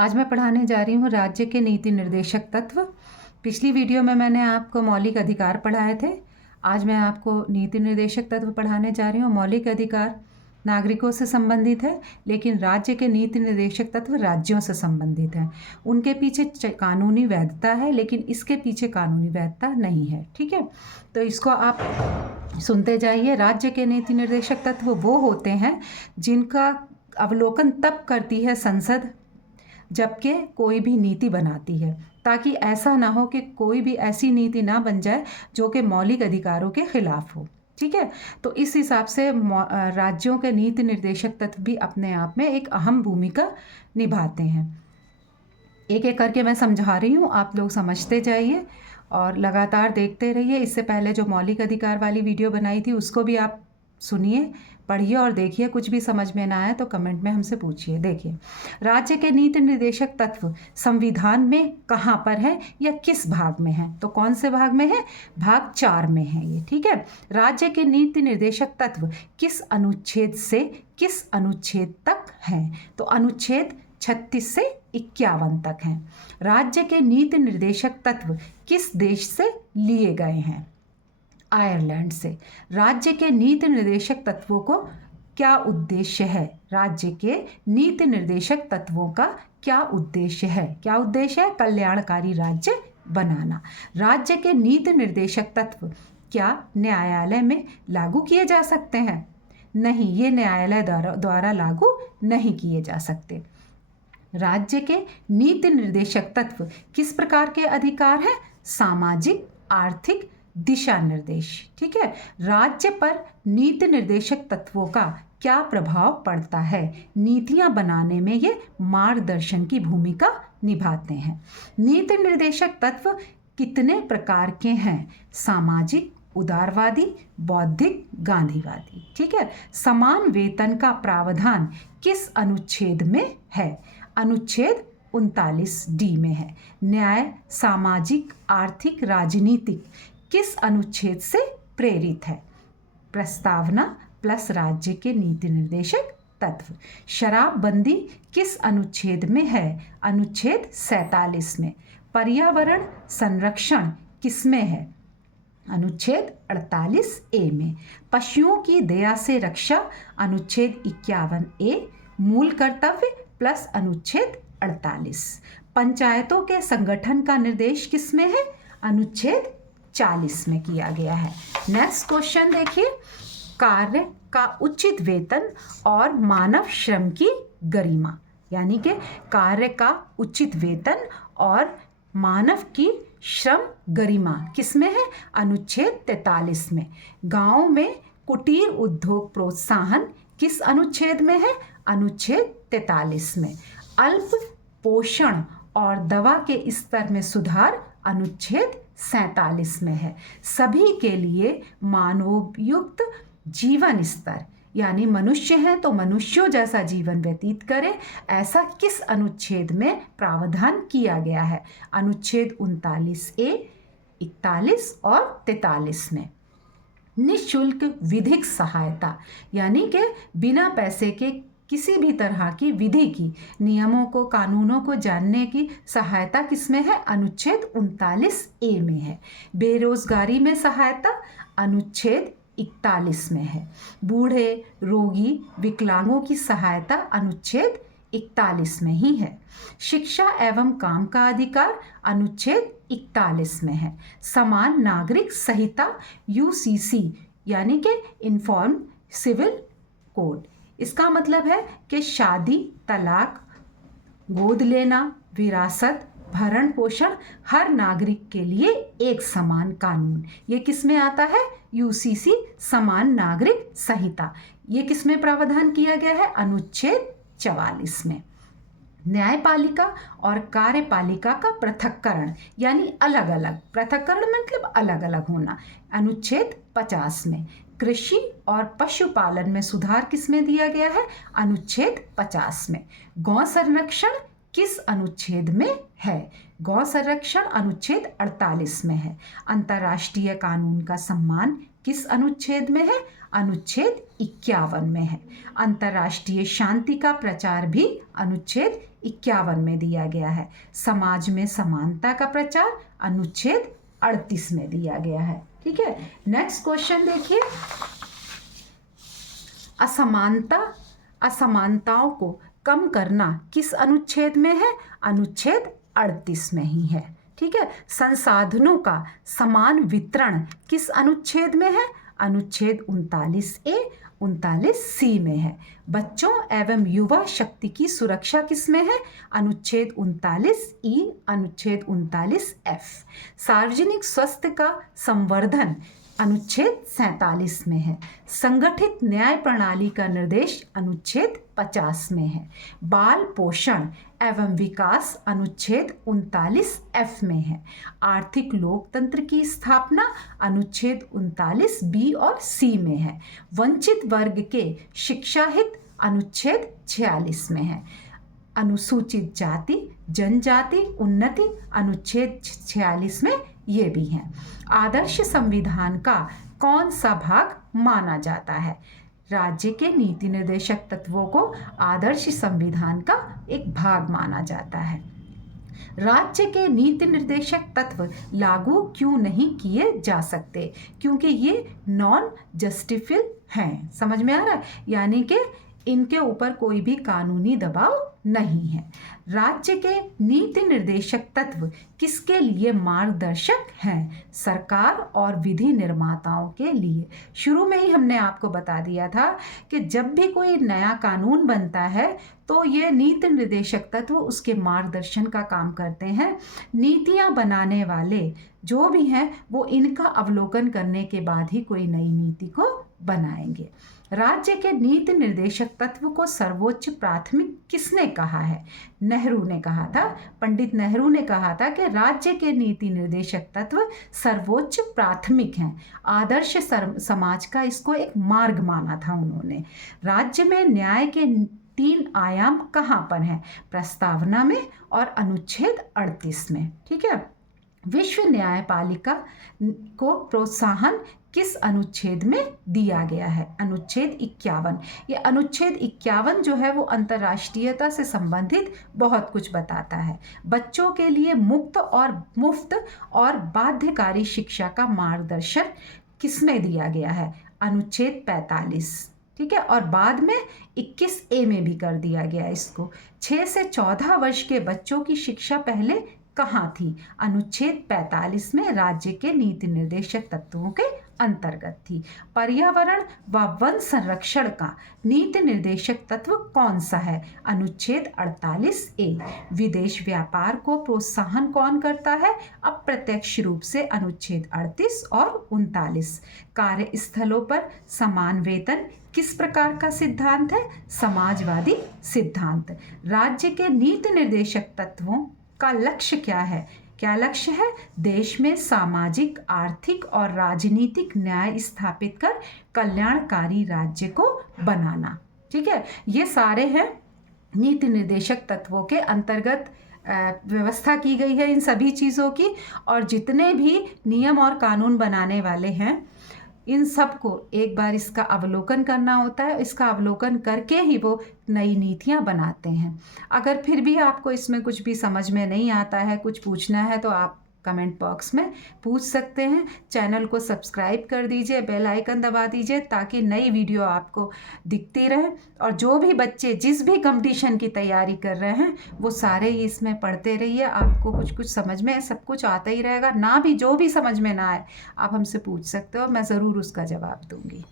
आज मैं पढ़ाने जा रही हूँ राज्य के नीति निर्देशक तत्व। पिछली वीडियो में मैंने आपको मौलिक अधिकार पढ़ाए थे। आज मैं आपको नीति निर्देशक तत्व पढ़ाने जा रही हूँ। मौलिक अधिकार नागरिकों से संबंधित है, लेकिन राज्य के नीति निर्देशक तत्व राज्यों से संबंधित हैं। उनके पीछे कानूनी वैधता है, लेकिन इसके पीछे कानूनी वैधता नहीं है। ठीक है, तो इसको आप सुनते जाइए। राज्य के नीति निर्देशक तत्व वो होते हैं जिनका अवलोकन तब करती है संसद जबकि कोई भी नीति बनाती है, ताकि ऐसा ना हो कि कोई भी ऐसी नीति ना बन जाए जो कि मौलिक अधिकारों के खिलाफ हो। ठीक है, तो इस हिसाब से राज्यों के नीति निर्देशक तत्व भी अपने आप में एक अहम भूमिका निभाते हैं। एक एक करके मैं समझा रही हूँ, आप लोग समझते जाइए और लगातार देखते रहिए। इससे पहले जो मौलिक अधिकार वाली वीडियो बनाई थी उसको भी आप सुनिए, पढ़िए और देखिए। कुछ भी समझ में ना आए तो कमेंट में हमसे पूछिए। देखिए, राज्य के नीति निर्देशक तत्व संविधान में कहाँ पर है या किस भाग में है? तो कौन से भाग में है? भाग 4 में है ये। ठीक है, राज्य के नीति निर्देशक तत्व किस अनुच्छेद से किस अनुच्छेद तक हैं? तो अनुच्छेद 36 से 51 तक हैं। राज्य के नीति निर्देशक तत्व किस देश से लिए गए हैं? आयरलैंड से। राज्य के नीति निर्देशक तत्वों को क्या उद्देश्य है? राज्य के नीति निर्देशक तत्वों का क्या उद्देश्य है? क्या उद्देश्य है? कल्याणकारी राज्य बनाना। राज्य के नीति निर्देशक तत्व क्या न्यायालय में लागू किए जा सकते हैं? नहीं, ये न्यायालय द्वारा लागू नहीं किए जा सकते। राज्य के नीति निर्देशक तत्व किस प्रकार के अधिकार हैं? सामाजिक, आर्थिक, दिशा निर्देश। ठीक है, राज्य पर नीति निर्देशक तत्वों का क्या प्रभाव पड़ता है? नीतियां बनाने में ये मार्गदर्शन की भूमिका निभाते हैं। नीति निर्देशक तत्व कितने प्रकार के हैं? सामाजिक, उदारवादी, बौद्धिक, गांधीवादी। ठीक है, समान वेतन का प्रावधान किस अनुच्छेद में है? अनुच्छेद 39D में है। न्याय, सामाजिक, आर्थिक, राजनीतिक किस अनुच्छेद से प्रेरित है? प्रस्तावना प्लस राज्य के नीति निर्देशक तत्व। शराबबंदी किस अनुच्छेद में है? अनुच्छेद 47 में। पर्यावरण संरक्षण किसमें है? अनुच्छेद 48A में। पशुओं की दया से रक्षा अनुच्छेद 51A। मूल कर्तव्य प्लस अनुच्छेद 48। पंचायतों के संगठन का निर्देश किसमें है? अनुच्छेद 40 में किया गया है। नेक्स्ट क्वेश्चन देखिए, कार्य का उचित वेतन और मानव श्रम की गरिमा, यानी कि कार्य का उचित वेतन और मानव की श्रम गरिमा किसमें है? अनुच्छेद 43 में। गांव में कुटीर उद्योग प्रोत्साहन किस अनुच्छेद में है? अनुच्छेद 43 में। अल्प पोषण और दवा के स्तर में सुधार अनुच्छेद 47 में है। सभी के लिए मानवयुक्त जीवन स्तर, यानी मनुष्य हैं तो मनुष्यों जैसा जीवन व्यतीत करें, ऐसा किस अनुच्छेद में प्रावधान किया गया है? अनुच्छेद 39A, 41 और 43 में। निःशुल्क विधिक सहायता, यानी कि बिना पैसे के किसी भी तरह की विधि की, नियमों को, कानूनों को जानने की सहायता किसमें है? अनुच्छेद 39A में है। बेरोजगारी में सहायता अनुच्छेद 41 में है। बूढ़े, रोगी, विकलांगों की सहायता अनुच्छेद 41 में ही है। शिक्षा एवं काम का अधिकार अनुच्छेद 41 में है। समान नागरिक संहिता UCC, यानी कि यूनिफॉर्म सिविल कोड, इसका मतलब है कि शादी, तलाक, गोद लेना, विरासत, भरण पोषण हर नागरिक के लिए एक समान कानून। ये किस में आता है? UCC, समान नागरिक संहिता। ये किस में प्रावधान किया गया है? अनुच्छेद 44 में। न्यायपालिका और कार्यपालिका का पृथक्करण, यानी अलग अलग, पृथक्करण मतलब अलग अलग होना, अनुच्छेद 50 में। कृषि और पशुपालन में सुधार किसमें दिया गया है? अनुच्छेद 50 में। गौ संरक्षण किस अनुच्छेद में है? गौ संरक्षण अनुच्छेद 48 में है। अंतर्राष्ट्रीय कानून का सम्मान किस अनुच्छेद में है? अनुच्छेद 51 में है। अंतर्राष्ट्रीय शांति का प्रचार भी अनुच्छेद 51 में दिया गया है। समाज में समानता का प्रचार अनुच्छेद 38 में दिया गया है। ठीक है, नेक्स्ट क्वेश्चन देखिए। असमानताओं को कम करना किस अनुच्छेद में है? अनुच्छेद 38 में ही है। ठीक है, संसाधनों का समान वितरण किस अनुच्छेद में है? अनुच्छेद 39A 39C में है। बच्चों एवं युवा शक्ति की सुरक्षा किस में है? अनुच्छेद 39E अनुच्छेद 39F। सार्वजनिक स्वास्थ्य का संवर्धन अनुच्छेद 47 में है। संगठित न्याय प्रणाली का निर्देश अनुच्छेद 50 में है। बाल पोषण एवं विकास अनुच्छेद 39F में है। आर्थिक लोकतंत्र की स्थापना अनुच्छेद 39B और C में है। वंचित वर्ग के शिक्षा हित अनुच्छेद 46 में है। अनुसूचित जाति जनजाति उन्नति अनुच्छेद 46 में ये भी हैं। आदर्श संविधान का कौन सा भाग माना जाता है? राज्य के नीति निर्देशक तत्वों को आदर्श संविधान का एक भाग माना जाता है। राज्य के नीति निर्देशक तत्व लागू क्यों नहीं किए जा सकते? क्योंकि ये नॉन जस्टिफिल हैं। समझ में आ रहा है? यानी कि इनके ऊपर कोई भी कानूनी दबाव नहीं है। राज्य के नीति निर्देशक तत्व किसके लिए मार्गदर्शक हैं? सरकार और विधि निर्माताओं के लिए। शुरू में ही हमने आपको बता दिया था कि जब भी कोई नया कानून बनता है तो ये नीति निर्देशक तत्व उसके मार्गदर्शन का काम करते हैं। नीतियां बनाने वाले जो भी हैं वो इनका अवलोकन करने के बाद ही कोई नई नीति को बनाएंगे। राज्य के नीति निर्देशक तत्व को सर्वोच्च प्राथमिक किसने कहा है? नेहरू ने कहा था। पंडित नेहरू ने कहा था कि राज्य के नीति निर्देशक तत्व सर्वोच्च प्राथमिक हैं। आदर्श समाज का इसको एक मार्ग माना था उन्होंने। राज्य में न्याय के 3 आयाम कहाँ पर हैं? प्रस्तावना में और अनुच्छेद 38 में। ठीक है, विश्व न्यायपालिका को प्रोत्साहन किस अनुच्छेद में दिया गया है? अनुच्छेद 51। ये अनुच्छेद 51 जो है वो अंतर्राष्ट्रीयता से संबंधित बहुत कुछ बताता है। बच्चों के लिए मुफ्त और बाध्यकारी शिक्षा का मार्गदर्शन किसमें दिया गया है? अनुच्छेद 45। ठीक है, और बाद में 21A में भी कर दिया गया इसको। 6 से 14 वर्ष के बच्चों की शिक्षा पहले कहाँ थी? अनुच्छेद 45 में राज्य के नीति निर्देशक तत्वों के अंतर्गत थी। पर्यावरण व वन संरक्षण का नीति निर्देशक तत्व कौन सा है? अनुच्छेद 48A। विदेश व्यापार को प्रोत्साहन कौन करता है? अप्रत्यक्ष रूप से अनुच्छेद 38 और 39। कार्यस्थलों पर समान वेतन किस प्रकार का सिद्धांत है? समाजवादी सिद्धांत। राज्य के नीति निर्देशक तत्वों का लक्ष्य क्या है? क्या लक्ष्य है? देश में सामाजिक आर्थिक और राजनीतिक न्याय स्थापित कर कल्याणकारी राज्य को बनाना। ठीक है, ये सारे हैं नीति निर्देशक तत्वों के अंतर्गत व्यवस्था की गई है इन सभी चीज़ों की। और जितने भी नियम और कानून बनाने वाले हैं इन सब को एक बार इसका अवलोकन करना होता है। इसका अवलोकन करके ही वो नई नीतियाँ बनाते हैं। अगर फिर भी आपको इसमें कुछ भी समझ में नहीं आता है, कुछ पूछना है, तो आप कमेंट बॉक्स में पूछ सकते हैं। चैनल को सब्सक्राइब कर दीजिए, बेल आइकन दबा दीजिए ताकि नई वीडियो आपको दिखती रहे। और जो भी बच्चे जिस भी कंपटीशन की तैयारी कर रहे हैं वो सारे ही इसमें पढ़ते रहिए। आपको कुछ कुछ समझ में सब कुछ आता ही रहेगा। ना भी जो भी समझ में ना आए आप हमसे पूछ सकते हो, मैं ज़रूर उसका जवाब दूँगी।